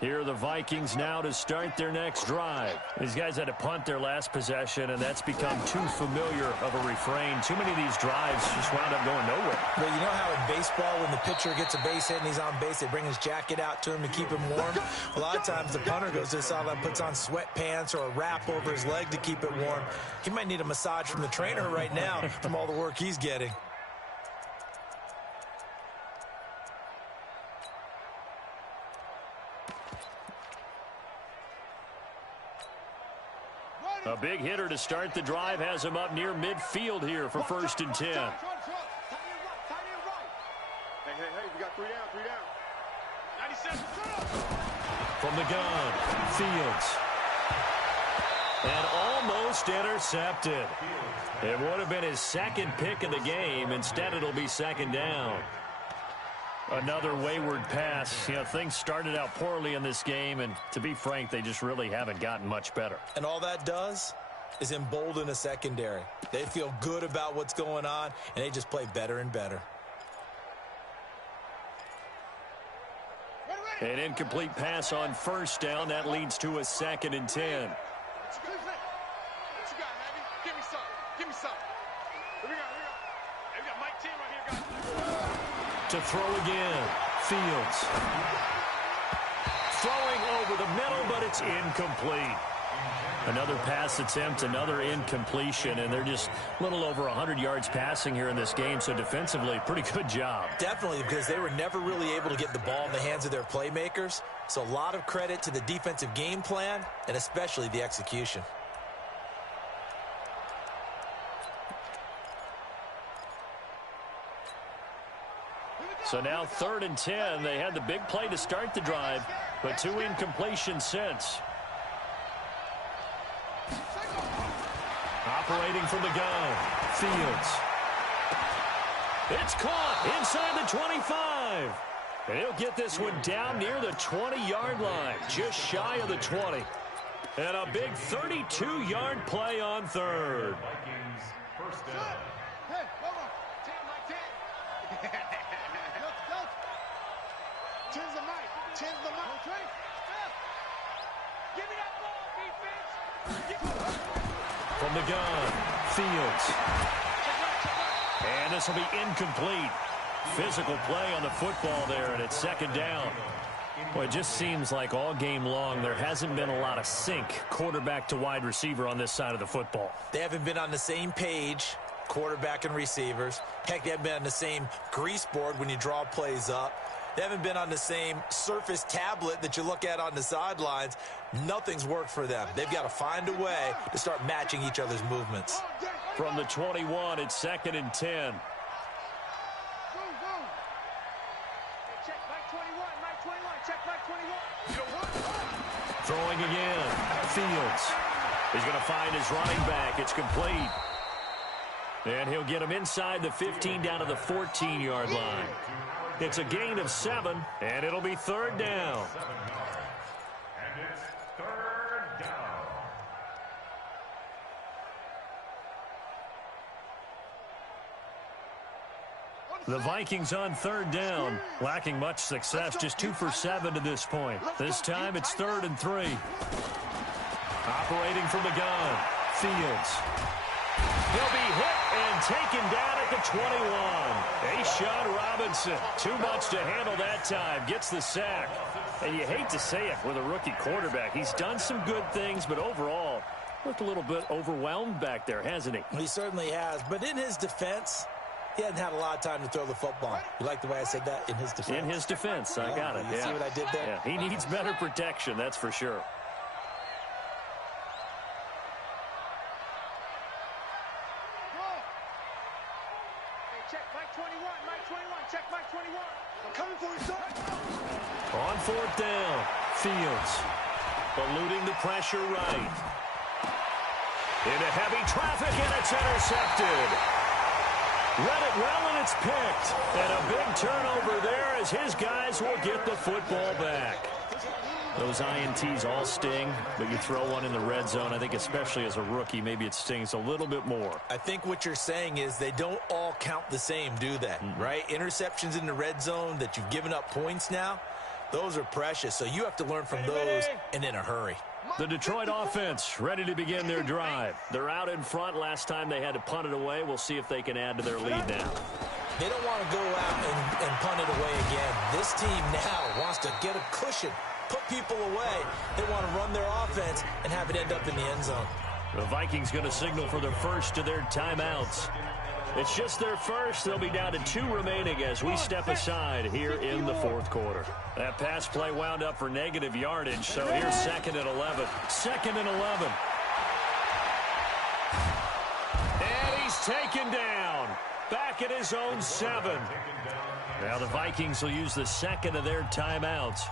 Here are the Vikings now to start their next drive. These guys had to punt their last possession, and that's become too familiar of a refrain. Too many of these drives just wound up going nowhere. Well, you know how in baseball, when the pitcher gets a base hit and he's on base, they bring his jacket out to him to keep him warm? A lot of times the punter goes to the sideline, puts on sweatpants or a wrap over his leg to keep it warm. He might need a massage from the trainer right now from all the work he's getting. A big hitter to start the drive has him up near midfield here for 1st and 10. Hey, we got 3 down. 97. From the gun, Fields. And almost intercepted. It would have been his second pick of the game. Instead, it'll be second down. Another wayward pass. You know, things started out poorly in this game, and to be frank, they just really haven't gotten much better. And all that does is embolden a secondary. They feel good about what's going on, and they just play better and better. An incomplete pass on first down. That leads to a 2nd and 10. What you got, Maggie? Give me some. Here we go. Hey, we got Mike 10 right here, guys. To throw again, Fields. Throwing over the middle, but it's incomplete. Another pass attempt, another incompletion, and they're just a little over 100 yards passing here in this game, so defensively, pretty good job. Definitely, because they were never really able to get the ball in the hands of their playmakers, so a lot of credit to the defensive game plan, and especially the execution. So now 3rd and 10. They had the big play to start the drive, but 2 incompletions since. Operating from the gun, Fields. It's caught inside the 25. And he'll get this one down near the 20-yard line, just shy of the 20. And a big 32-yard play on 3rd. Vikings first down. Hey, hold on. 10, Mike, 10. Go. 10's the mic. 10's the mic. Give me that ball, defense. From the gun, Fields. And this will be incomplete. Physical play on the football there, and it's 2nd down. Well, it just seems like all game long there hasn't been a lot of sync quarterback to wide receiver on this side of the football. They haven't been on the same page, quarterback and receivers. Heck, they haven't been on the same grease board when you draw plays up. They haven't been on the same surface tablet that you look at on the sidelines. Nothing's worked for them. They've got to find a way to start matching each other's movements. From the 21, it's 2nd and 10. Check Mike 21, Mike 21, check Mike 21. Throwing again, Fields. He's going to find his running back. It's complete. And he'll get him inside the 15 down to the 14-yard line. It's a gain of 7, and it'll be 3rd down. And it's 3rd down. The Vikings on 3rd down, lacking much success, just 2 for 7 to this point. This time it's 3rd and 3. Operating from the gun, Fields. He'll be hit and taken down at the 21. Sean Robinson, too much to handle that time, gets the sack. And you hate to say it with a rookie quarterback. He's done some good things, but overall, looked a little bit overwhelmed back there, hasn't he? He certainly has, but in his defense, he hasn't had a lot of time to throw the football. You like the way I said that? In his defense. In his defense, I got it. You see what I did there? Yeah, he needs better protection, that's for sure. Check Mike 21, Mike 21, check Mike 21. I'm coming for you, son. On 4th down, Fields eluding the pressure right. Into heavy traffic, and it's intercepted. Read it well, and it's picked. And a big turnover there as his guys will get the football back. Those INTs all sting, but you throw one in the red zone, I think especially as a rookie, maybe it stings a little bit more. I think what you're saying is they don't all count the same, do they? Right? Interceptions in the red zone that you've given up points now, those are precious. So you have to learn from those and in a hurry. The Detroit offense ready to begin their drive. They're out in front. Last time they had to punt it away. We'll see if they can add to their lead now. They don't want to go out and punt it away again. This team now wants to get a cushion, put people away. They want to run their offense and have it end up in the end zone. The Vikings going to signal for their first of their timeouts. It's just their first. They'll be down to 2 remaining as we step aside here in the 4th quarter. That pass play wound up for negative yardage, so here's 2nd and 11. 2nd and 11. And he's taken down. Back at his own 7. Now the Vikings will use the 2nd of their timeouts.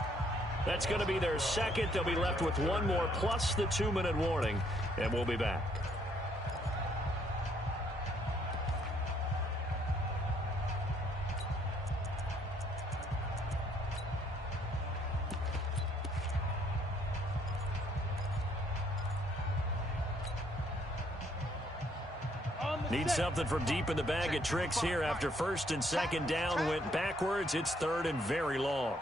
That's going to be their 2nd. They'll be left with 1 more plus the 2-minute warning, and we'll be back. Need something from deep in the bag of tricks here after 1st and 2nd down went backwards. It's 3rd and very long.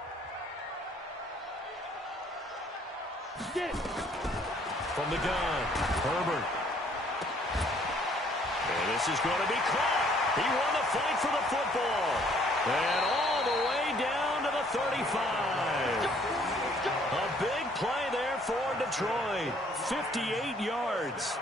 From the gun, Herbert. And this is going to be caught. He won the fight for the football. And all the way down to the 35. A big play there for Detroit. 58 yards.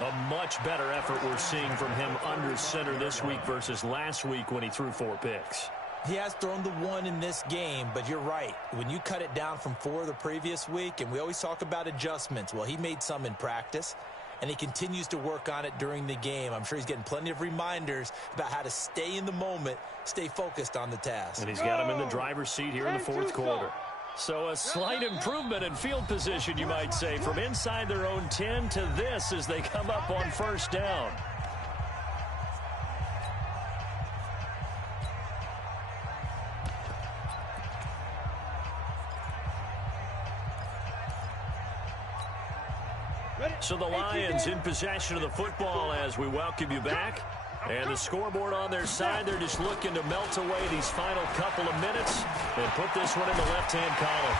A much better effort we're seeing from him under center this week versus last week when he threw 4 picks. He has thrown the 1 in this game, but you're right. When you cut it down from 4 the previous week, and we always talk about adjustments, well, he made some in practice. and he continues to work on it during the game. I'm sure he's getting plenty of reminders about how to stay in the moment, stay focused on the task. And he's got him in the driver's seat here in the fourth quarter. So a slight improvement in field position, you might say, from inside their own 10 to this as they come up on first down. So the Lions in possession of the football as we welcome you back. And the scoreboard on their side, they're just looking to melt away these final couple of minutes and put this one in the left-hand column.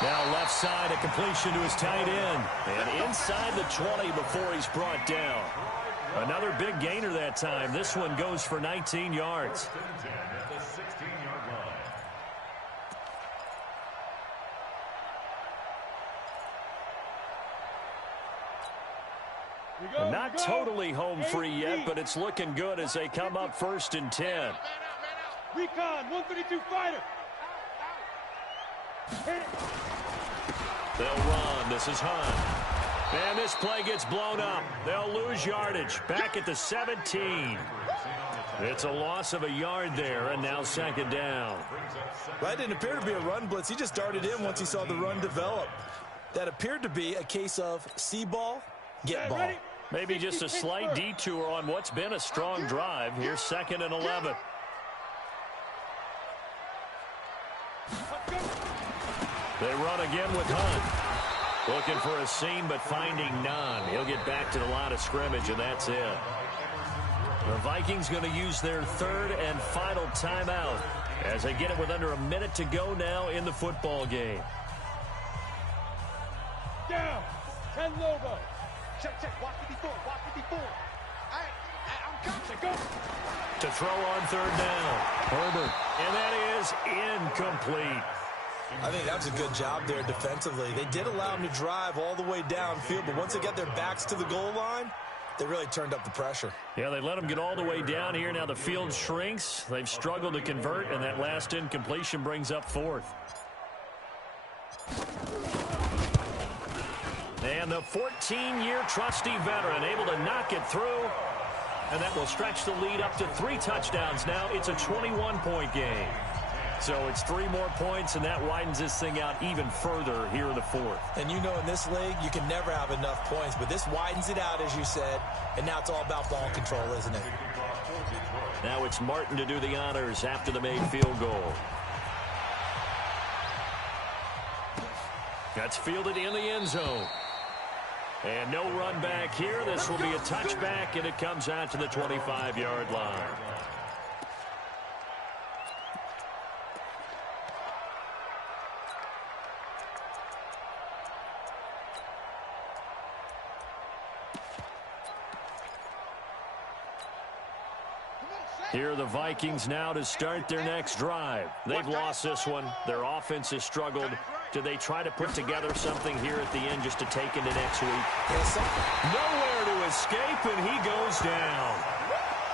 Now left side, a completion to his tight end. And inside the 20 before he's brought down. Another big gainer that time. This one goes for 19 yards. Not totally home free yet, but it's looking good as they come up 1st and 10. Recon, 132 fighter. They'll run. This is Hunt. And this play gets blown up. They'll lose yardage. Back at the 17. It's a loss of a yard there, and now 2nd down. That didn't appear to be a run blitz. He just darted in once he saw the run develop. That appeared to be a case of see ball, get ball. Maybe just a slight detour on what's been a strong drive. Here's 2nd and 11. They run again with Hunt. Looking for a seam, but finding none. He'll get back to the line of scrimmage, and that's it. The Vikings going to use their 3rd and final timeout as they get it with under a minute to go now in the football game. Down. 10 logo. Check. Watch 54. Watch 54. I'm coming. Go. To throw on 3rd down. Herbert. And that is incomplete. I think that was a good job there defensively. They did allow him to drive all the way downfield, but once they got their backs to the goal line, they really turned up the pressure. Yeah, they let him get all the way down here. Now the field shrinks. They've struggled to convert, and that last incompletion brings up 4th. And the 14-year trusty veteran able to knock it through. And that will stretch the lead up to 3 touchdowns now. It's a 21-point game. So it's 3 more points, and that widens this thing out even further here in the 4th. And you know in this league, you can never have enough points. But this widens it out, as you said. And now it's all about ball control, isn't it? Now it's Martin to do the honors after the made field goal. That's fielded in the end zone. And no run back here. This will be a touchback, and it comes out to the 25-yard line. Here are the Vikings now to start their next drive. They've lost this one. Their offense has struggled. Do they try to put together something here at the end just to take into next week? Nowhere to escape, and he goes down.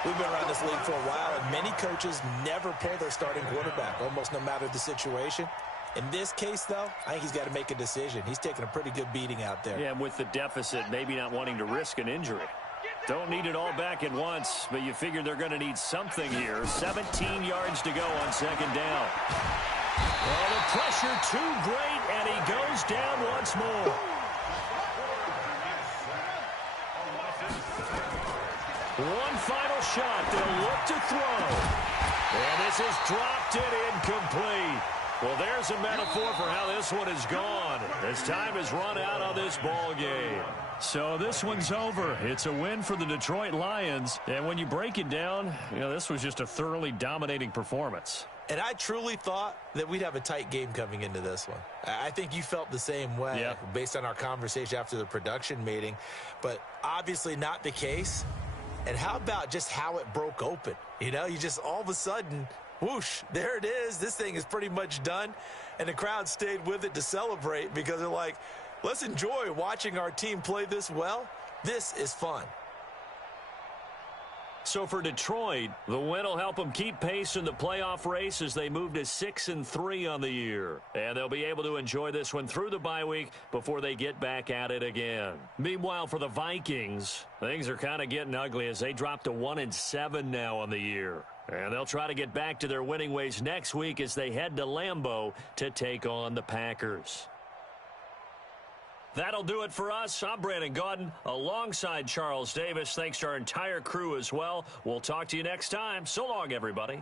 We've been around this league for a while, and many coaches never pull their starting quarterback, almost no matter the situation. In this case, though, I think he's got to make a decision. He's taking a pretty good beating out there. Yeah, and with the deficit, maybe not wanting to risk an injury. Don't need it all back at once, but you figure they're going to need something here. 17 yards to go on 2nd down. Oh, the pressure too great, and he goes down once more. One final shot. They'll look to throw. And this is dropped and incomplete. Well, there's a metaphor for how this one is gone. As time has run out on this ball game. So this one's over. It's a win for the Detroit Lions. And when you break it down, you know, this was just a thoroughly dominating performance. And I truly thought that we'd have a tight game coming into this one. I think you felt the same way based on our conversation after the production meeting. But obviously not the case. And how about just how it broke open? You know, you just all of a sudden, whoosh, there it is. This thing is pretty much done. And the crowd stayed with it to celebrate because they're like, let's enjoy watching our team play this well. This is fun. So for Detroit, the win will help them keep pace in the playoff race as they move to 6-3 on the year. And they'll be able to enjoy this one through the bye week before they get back at it again. Meanwhile, for the Vikings, things are kind of getting ugly as they drop to 1-7 now on the year. And they'll try to get back to their winning ways next week as they head to Lambeau to take on the Packers. That'll do it for us. I'm Brandon Gaudin alongside Charles Davis. Thanks to our entire crew as well. We'll talk to you next time. So long, everybody.